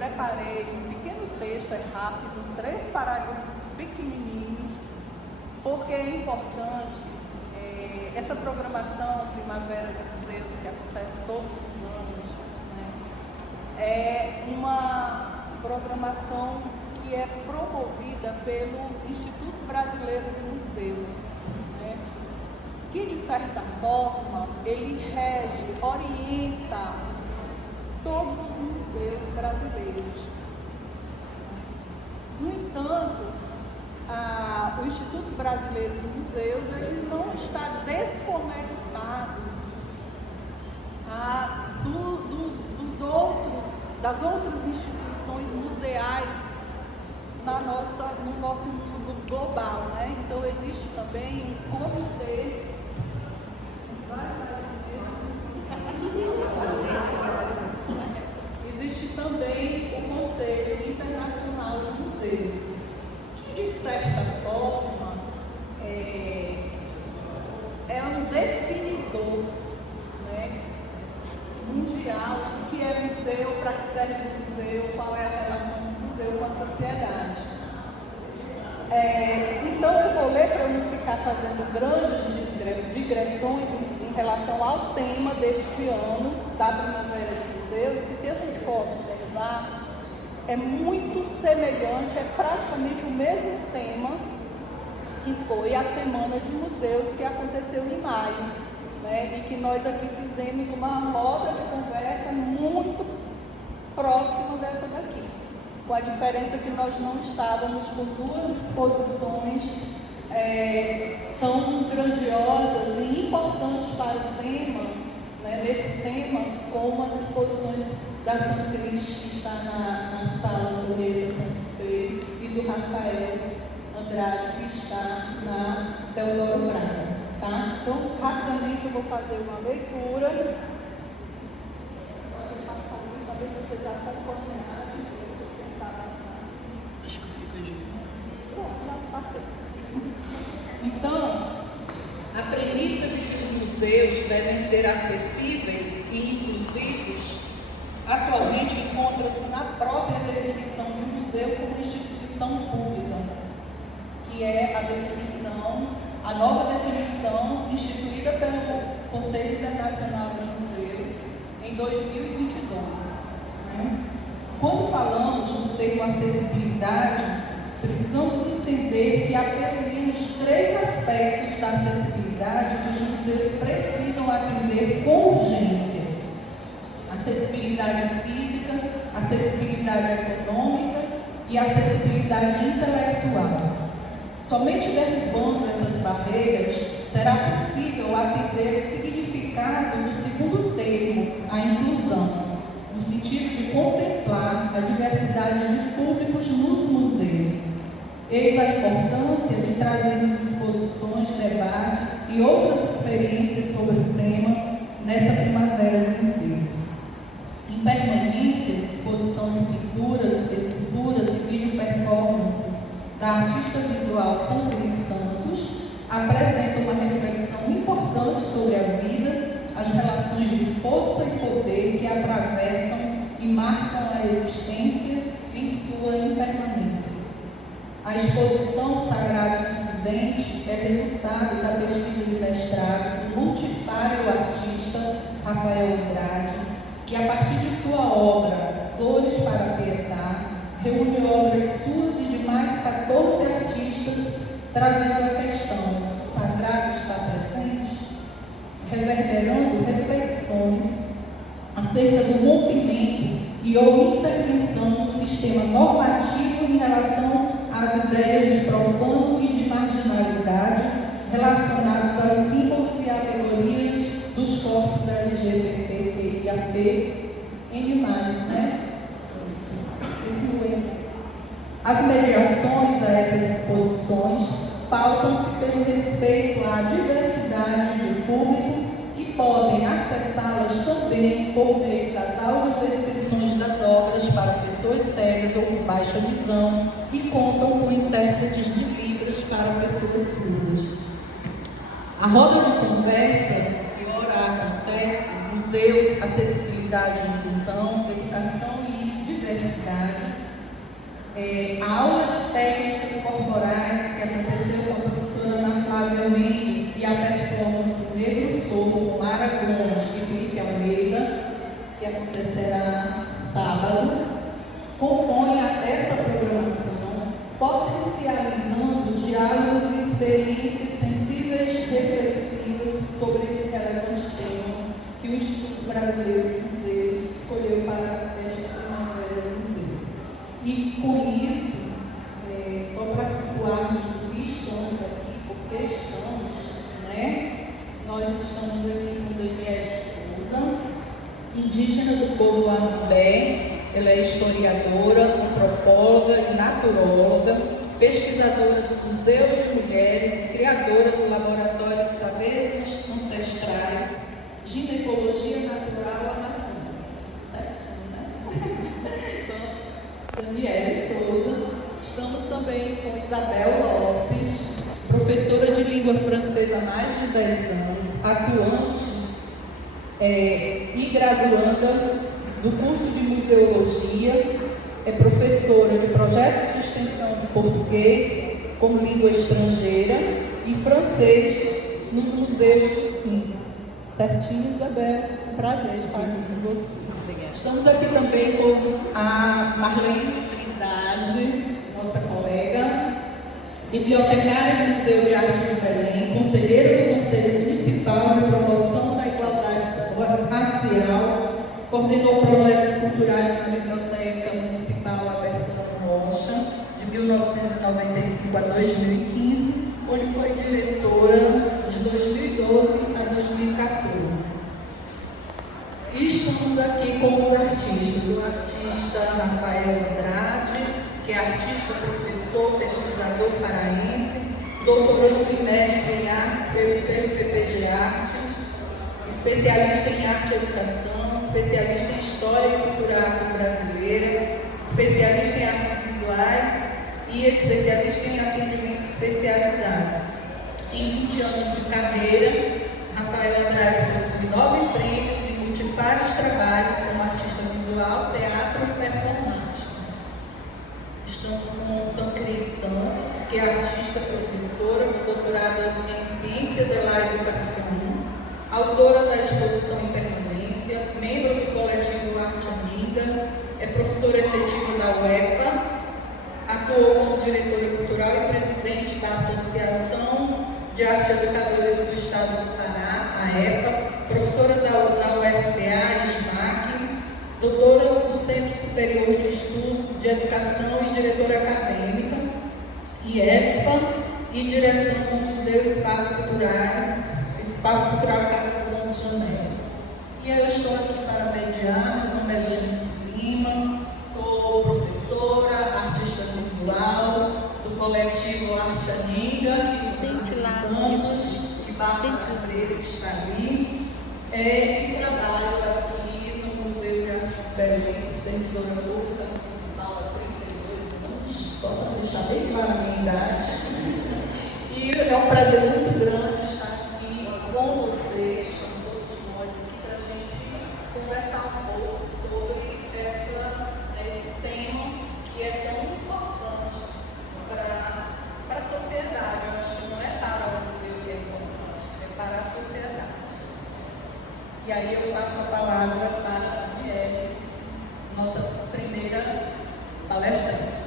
preparei um pequeno texto, é rápido, 3 parágrafos pequenininhos, porque é importante essa programação Primavera de Museus, que acontece todos os anos, né, é uma programação que é promovida pelo Instituto Brasileiro de Museus, né, que, de certa forma, ele rege, orienta todos os museus brasileiros. No entanto, o Instituto Brasileiro de Museus ele não está desconectado das outras instituições museais no nosso mundo global, né? Então existe também um comitê. Existe também o Conselho Internacional de Museus, que de certa forma é um definidor, né, mundial do que é museu, para que serve o museu, qual é a relação do museu com a sociedade. Então eu vou ler para não ficar fazendo grandes digressões em relação ao tema deste ano da Primavera de Museus, que, se a gente for observar, é muito semelhante, é praticamente o mesmo tema que foi a Semana de Museus, que aconteceu em maio, né, e que nós aqui fizemos uma roda de conversa muito próxima dessa daqui, com a diferença que nós não estávamos com 2 exposições tão grandiosas e importantes para o tema, né, nesse tema, como as exposições da Santa Cris, que está na sala do Rei Santo Espelho, e do Rafael Andrade, que está na Teodoro Braga, tá? Então, rapidamente eu vou fazer uma leitura. Vou passar aqui para ver se vocês acompanham. Acho que fica difícil. Já passei. Então, a premissa de que os museus devem ser acessíveis e inclusivos atualmente encontra-se na própria definição do museu como instituição pública, que é a nova definição instituída pelo Conselho Internacional de Museus em 2022. Quando falamos no termo acessibilidade, precisamos entender que há pelo menos 3 aspectos da acessibilidade que os museus precisam atender com urgência: acessibilidade física, acessibilidade econômica e acessibilidade intelectual. Somente derrubando essas barreiras será possível atender o significado do segundo termo, a inclusão, no sentido de contemplar a diversidade de públicos nos museus. Eis a importância de trazermos exposições, debates e outras experiências sobre o tema nessa Primavera de Museus. Em permanência, exposição de pinturas, esculturas e vídeo performance da artista visual Sandrine Santos apresenta uma reflexão importante sobre a vida, as relações de força e poder que atravessam e marcam a existência em sua impermanência. A exposição Sagrado Dissidente é resultado da pesquisa de mestrado do multifário artista Rafael Andrade, que, a partir de sua obra Flores para Pietá, reúne obras suas e de mais 14 artistas, trazendo a questão: o sagrado está presente? Reverberando reflexões acerca do rompimento e ou intervenção no sistema normativo em relação às ideias de profano e de marginalidade relacionados a símbolos e alegorias dos corpos LGBTQIAP+, né? As mediações a essas exposições pautam-se pelo respeito à diversidade do público, que podem acessá-las também por meio das audiodescrições das obras para pessoas cegas ou com baixa visão e contam com intérpretes de Libras para pessoas surdas. A roda de conversa que ora acontece, museus, acessibilidade e inclusão, educação e diversidade universidade. A aula de técnicas corporais que aconteceu com a professora Ana Flávia Mendes e a performance Negro Sou com Mara Gomes e Felipe Almeida, que acontecerá sábado, compõe essa programação, potencializando diálogos e experiências sensíveis e reflexivas sobre esse relevante tema que o Instituto Brasileiro de Museus escolheu para esta primavera de museus. E com isso, só para situarmos o que estamos aqui, porque estamos, né? Nós estamos aqui com Daniela Souza, indígena do povo Amapé. Ela é historiadora, antropóloga e naturóloga, pesquisadora do Museu de Mulheres e criadora do Laboratório de Saberes Ancestrais, Ginecologia Natural Amazônica. Certinho, né? Então, Daniela Souza. Estamos também com Isabel Lopes, professora de língua francesa há mais de 10 anos, atuante e graduanda do curso de Museologia, é professora de projetos de extensão de português como língua estrangeira e francês nos museus do SIM. Certinho, Isabel? Um prazer estar aqui com você. Obrigada. Estamos aqui também com a Marlene Trindade, nossa colega, bibliotecária do Museu de Arte de Belém, conselheira do Conselho Municipal de Promoção da Igualdade Racial, coordenou projetos culturais na Biblioteca Municipal Albertano Rocha, de 1995 a 2015, onde foi diretora de 2012 a 2014. E estamos aqui com os artistas. O artista Rafael Andrade, que é artista, professor, pesquisador paraense, doutorando e mestre em artes pelo PPG Artes, especialista em arte e educação, especialista em história e cultura afro-brasileira, especialista em artes visuais e especialista em atendimento especializado. Em 20 anos de carreira, Rafael Andrade possui 9 prêmios e multifários trabalhos como artista visual, teatro e performático. Estamos com Sancris Santos, que é artista, professora, com doutorado em Ciência da Educação, autora da exposição em permanência, membro do coletivo Arte Amiga, é professora efetiva da UEPA, atuou como diretora cultural e presidente da Associação de Arte Educadores do Estado do Pará, a EPA, professora da UFPA e SMAC, doutora do Centro Superior de Estudo de Educação e diretora acadêmica, IESPA, e direção do Museu Espaço Cultural Casa dos 11 Janelas. E eu estou aqui para mediar. Meu nome é Janice Lima, sou professora, artista visual do coletivo Arte Amiga, e Bárbara Freire, que está ali, e trabalho aqui no Museu de Arte de Belém, servidora pública municipal há 32 anos, só para deixar bem clara a minha idade. E é um prazer muito grande estar aqui com vocês, com todos nós aqui, para a gente conversar um pouco sobre esse tema que é tão importante para a sociedade. Eu acho que não é para o museu que é importante, é para a sociedade. E aí eu passo a palavra para a Miele, nossa primeira palestrante.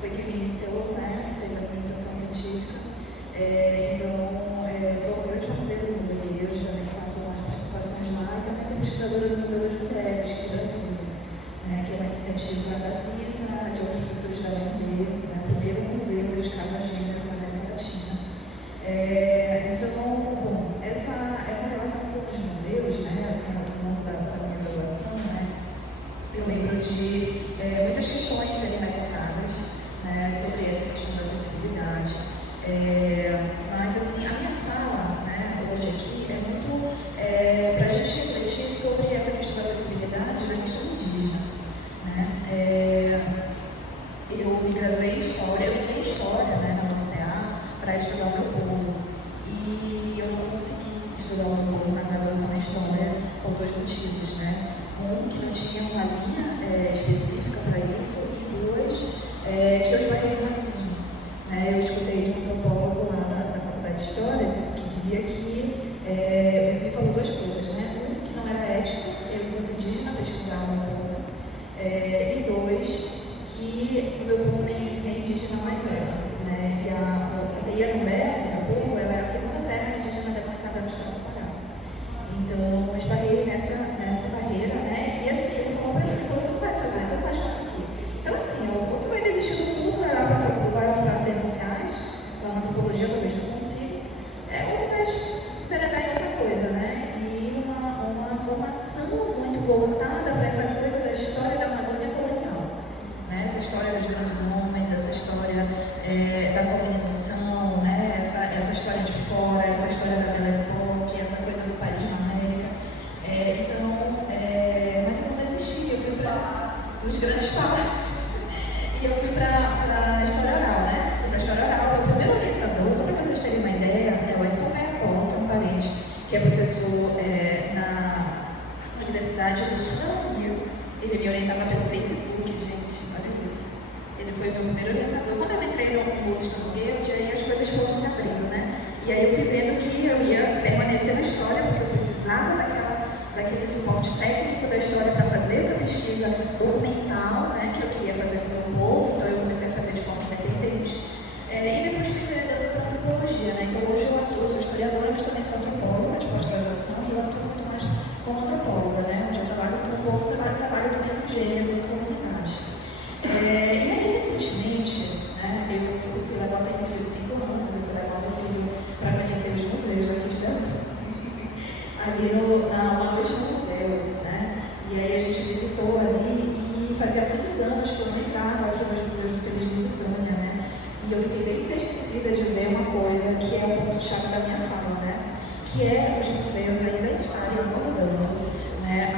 Foi quem me iniciou, né? Fez a me graduei em História, eu entrei em História, né, na UFPA, para estudar o meu povo. E eu não consegui estudar o meu povo na graduação em História por dois motivos, né? Um, que não tinha uma linha específica para isso, e dois, que eu esbarrei no racismo. Eu escutei de um antropólogo lá da Faculdade de História que dizia que, me falou duas coisas, né? Um, que não era ético eu, enquanto indígena, pesquisar o meu povo, e dois, que o meu povo nem indígena mais é, né? E a Ianubé, meu povo, ela é a segunda terra indígena demarcada no estado do Pará. Então, eu esbarrei nessa barreira, né? E assim, ele falou para mim, tu não vai fazer, tu não vai conseguir. Então, assim, ou tu vai desistir do curso, vai lá para ciências sociais, lá na antropologia talvez tu consiga, ou tu vai enveredar em outra coisa, né? E uma formação muito voltada para essa coisa da história da Amazônia colonial, né? Essa história dos grandes homens, essa história da colonização, né? Essa história de fora, essa história da Belle Époque, essa coisa do Paris na América. Mas eu não desisti, eu fui para os grandes palácios e eu fui para a História Oral, né? Fui para a História Oral, o primeiro orientador, só para vocês terem uma ideia, é o Edson Ferro, que é um parente, que é professor na Universidade do Sul do Rio. Ele me orientava pelo Facebook, gente, olha isso. Ele foi meu primeiro orientador. Quando eu entrei no curso Estudante, aí as coisas foram se abrindo, né? E aí eu fui vendo que eu ia permanecer na história, porque eu precisava daquele suporte técnico da história para fazer essa pesquisa documental, né, que eu queria fazer com o meu povo, então eu comecei a fazer de forma independente. E depois fui dando para antropologia, né? Então hoje eu sou historiadora, mas também sou antropóloga de pós-graduação e eu atuo muito mais como antropóloga, né? Onde eu trabalho com o povo, trabalho também com gênero, com comunidade. E aí, recentemente, né, eu fui levar o meu filho de 5 anos, eu fui levar o meu filho para conhecer os museus aqui de Belém. Ali uma noite no museu, né? E aí a gente visitou ali e fazia muitos anos que eu não entrava aqui nos museus do Feliz Lusitânia, né? E eu fiquei bem entristecida de ver uma coisa que é o ponto-chave da minha fala, né? Que é os museus ainda estarem abordando, né,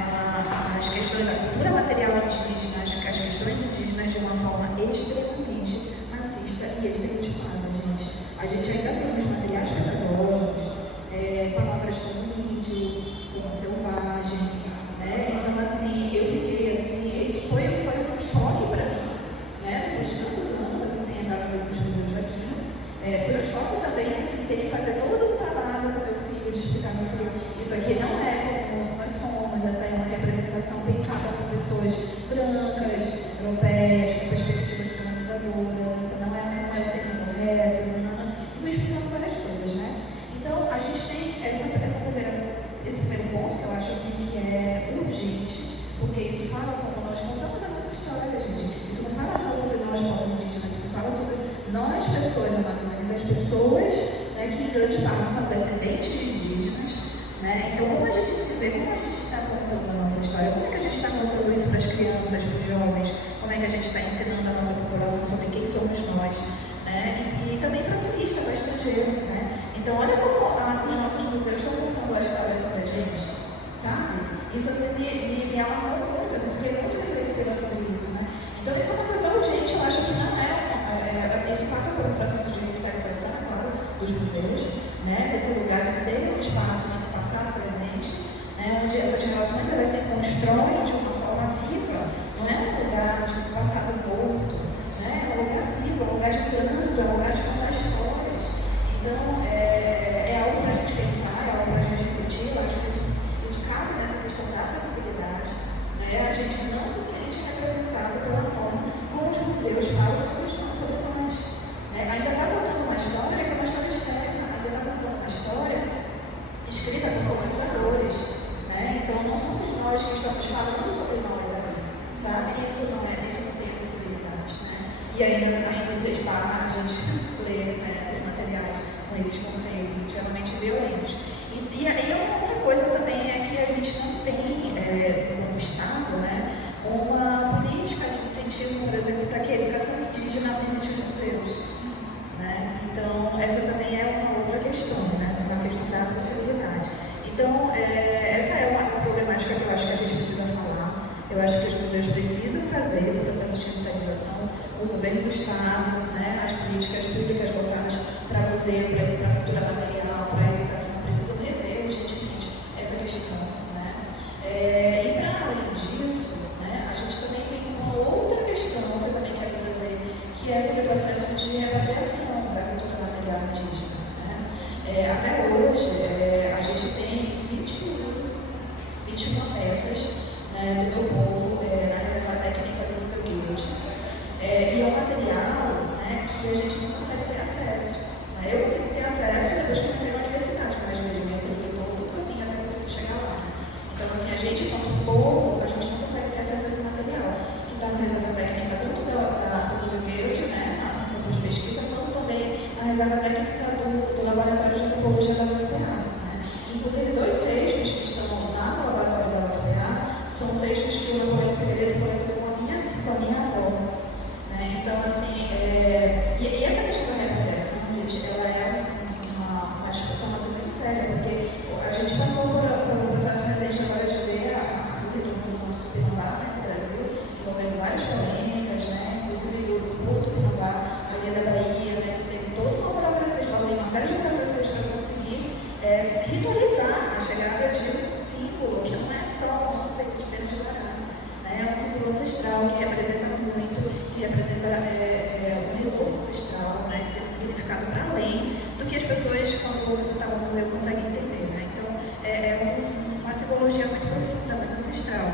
as questões da cultura material indígena, as questões indígenas de uma forma extremamente racista e estereotipada, gente. A gente ainda tem os materiais pedagógicos, palavras como índio, como selvagem, né? Então, assim, eu fiquei assim, foi um choque para mim, né? Depois de tantos anos, assim, sem entrar nos museus daqui, foi um choque também, assim, ter que fazer todo um trabalho com meu filho, de explicar meu filho, isso aqui não é como nós somos, essa é uma representação pensada por pessoas brancas, europeias, com perspectivas colonizadoras, essa não é o termo correto, e fui explicando várias coisas, né? Então, a gente tem esse primeiro ponto que eu acho assim que é urgente, porque isso fala como nós contamos a nossa história, gente. Isso não fala só sobre nós, povos indígenas, isso fala sobre nós, pessoas amazônicas, as pessoas, né, que em grande parte são descendentes de indígenas, né? Então, como a gente se vê, como a gente está contando a nossa história, como é que a gente está contando isso para as crianças, para os jovens, como é que a gente está ensinando a nossa população sobre quem somos nós, né? E também para o turista, para o estrangeiro, né? Então, olha como os nossos museus estão contando a história sobre a gente, sabe? Isso assim me alarmou muito, eu fiquei muito reflexiva sobre isso, né? Então, isso é uma coisa urgente, eu acho que não isso passa por um processo de revitalização, claro, dos museus, né? Desse lugar de ser um espaço entre passado e presente, né? Onde essas relações elas se constroem de uma forma viva, não é um lugar de passado morto, né? É um lugar vivo, é um lugar de trânsito, é um lugar de contar histórias. Então, é algo para a gente pensar, é algo para a gente refletir. Eu acho que isso cabe nessa questão da acessibilidade, né? A gente não se sente representado pela forma como os museus falam sobre nós, né? Ainda está contando uma história que é uma história externa, ainda está contando uma história escrita por colonizadores, né? Então, não somos nós que estamos falando sobre nós aqui, sabe? Isso não tem acessibilidade, né? E ainda esbarra a gente ler, né, os materiais com esses conceitos extremamente violentos. E aí uma outra coisa também é que a gente não tem no Estado, né, uma política de incentivo, por exemplo, para que a educação indígena visite os museus, né? Então, essa também é uma outra questão, né, uma questão da acessibilidade. Então, essa é uma problemática que eu acho que a gente precisa falar. Eu acho que os museus precisam fazer esse processo de revitalização. O governo do Estado, né, as políticas públicas voltadas para museu, para a cultura material, para a educação, precisam rever urgentemente essa questão. Né? E para além disso, né, a gente também tem uma outra questão que eu também quero trazer, que é sobre o processo de repatriação da cultura material indígena. Né? Até hoje, a gente tem 21 peças, né, do meu povo na Reserva Técnica do Museu Guild. E é um material, né, que a gente não consegue ter acesso. Né? Eu consegui ter acesso depois que eu entrei na universidade, mas vejo, eu teria todo o caminho até conseguir chegar lá. Então, assim, a gente, como povo, a gente não consegue ter acesso a esse material, que está na Reserva Técnica tanto do Museu Guild, né, no campo de pesquisa, quanto também na Reserva Técnica do Laboratório de Antropologia da UFPA. Né? Inclusive, 2 cestos que estão lá no laboratório da UFPA são cestos que eu em fevereiro coletei com a minha avó. Né? Então, assim, e essa questão da repatriação, gente, ela é uma discussão assim, muito séria, porque a gente passou por um processo recente agora de ver a luta do movimento do Pinambá, né, no Brasil, envolvendo várias polêmicas, né, inclusive o Porto Pinambá, a Ilha da Bahia, né, que teve toda uma colaboração, uma série de colaborações para conseguir ritualizar a chegada de um símbolo que não é só um monte feito de pena de laranja, né, é um símbolo ancestral que representa muito, que representa um retorno ancestral, né, que tem um significado para além do que as pessoas, quando vão visitar o museu, conseguem entender. Né? Então, uma simbologia muito profunda, muito ancestral.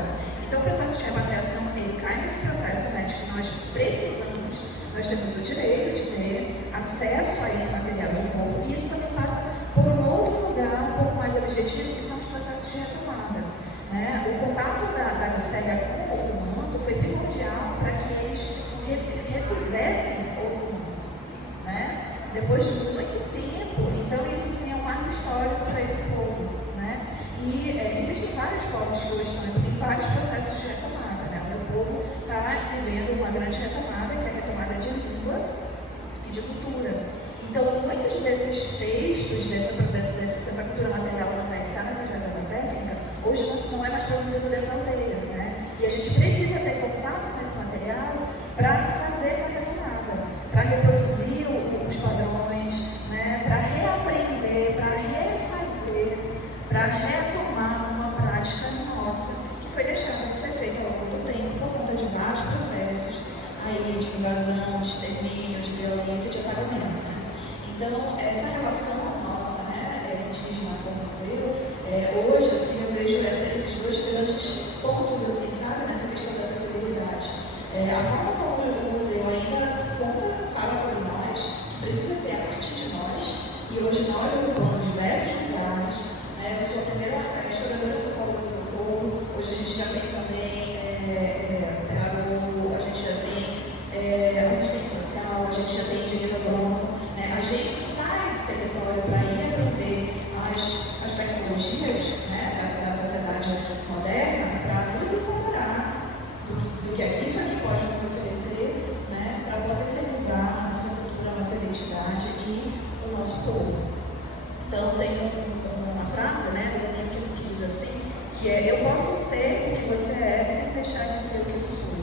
Então, o processo de repatriação, ele cai nesse processo, né, de que nós precisamos, nós temos o direito de ter acesso a esse material de novo, e isso também passa por um outro lugar, um pouco mais objetivo, que são os processos de retomada. Né? O contato da Gricélia com o manto foi primordial para que eles refizessem outro manto. Né? Depois de muito tempo, então isso sim é um marco histórico para esse povo. Né? E existem vários povos que hoje estão em vários processos de retomada. Né? O meu povo está vivendo uma grande retomada, que é a retomada de língua e de cultura. Então, muitos desses textos, dessa cultura material que está nessa reserva técnica, hoje não é mais produzido dentro da aldeia, né? E a gente precisa ter contato com esse material para fazer essa retomada, para reproduzir os padrões, né? Para reaprender, para refazer, para retomar uma prática nossa que foi deixada de ser feita ao longo do tempo por conta de vários processos aí de invasão, de extermínio, de violência, de apagamento. Né? Então, essa relação nossa, né, indígena com o museu, hoje, assim, eu vejo esses 2 grandes pontos, assim, sabe, nessa questão da acessibilidade. A forma como o museu ainda fala sobre nós, precisa ser a partir de nós, e hoje nós ocupamos diversos lugares. Né? Eu sou a primeira historiadora do povo, hoje a gente já tem também pedagogo, a gente já tem assistente social, a gente já tem engenheiro agrônomo. A gente sai do território para ir aprender as tecnologias, né, da sociedade moderna para nos incorporar do que isso aqui pode nos oferecer, né, para potencializar a nossa cultura, a nossa identidade e o nosso povo. Então, tem uma frase, né, do Daniel que diz assim, que é: eu posso ser o que você é sem deixar de ser o que eu sou.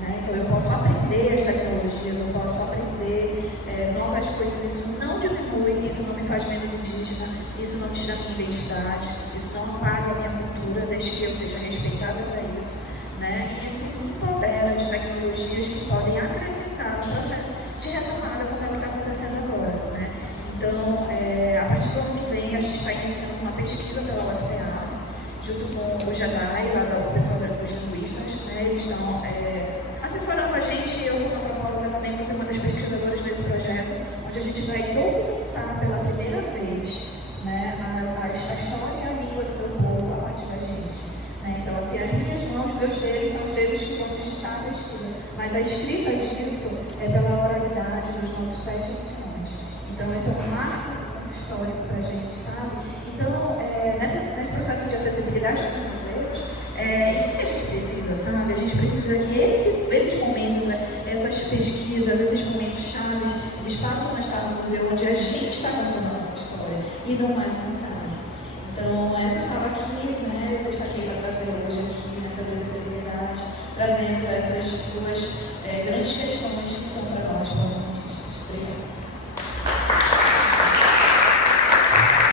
Né? Então, eu posso aprender as tecnologias, eu posso aprender novas coisas, isso não diminui, isso não me faz menos indígena, isso não tira a minha identidade, isso não apaga a minha cultura, desde que eu seja respeitada para isso. Né? E isso me empodera de tecnologias que podem acrescentar no processo de retomada, como é o que está acontecendo agora. Né? Então, a partir do ano que vem, a gente está iniciando uma pesquisa pela UFPA, junto com o Jadai, lá do pessoal dos linguistas. Né? Eles estão assessorando a gente, eu como antropóloga também vou ser uma das pesquisadoras desse projeto, onde a gente vai documentar pela primeira vez, né, a história e a língua do meu povo a partir da gente. Né? Então, assim, as minhas mãos, meus dedos, são os dedos que vão digitar a pesquisa, mas a escrita disso é pela oralidade dos nossos 7 anciões. Então, isso é um marco histórico para a gente, sabe? Então, nesse processo de acessibilidade dos museus, isso que a gente precisa, sabe? A gente precisa que esses momentos, né, essas pesquisas, esses momentos chaves, eles passam a estar no museu onde a gente está contando a nossa história e não mais contando. Então, essa fala aqui, né, eu destaquei para trazer hoje aqui nessa acessibilidade, trazendo essas 2 grandes questões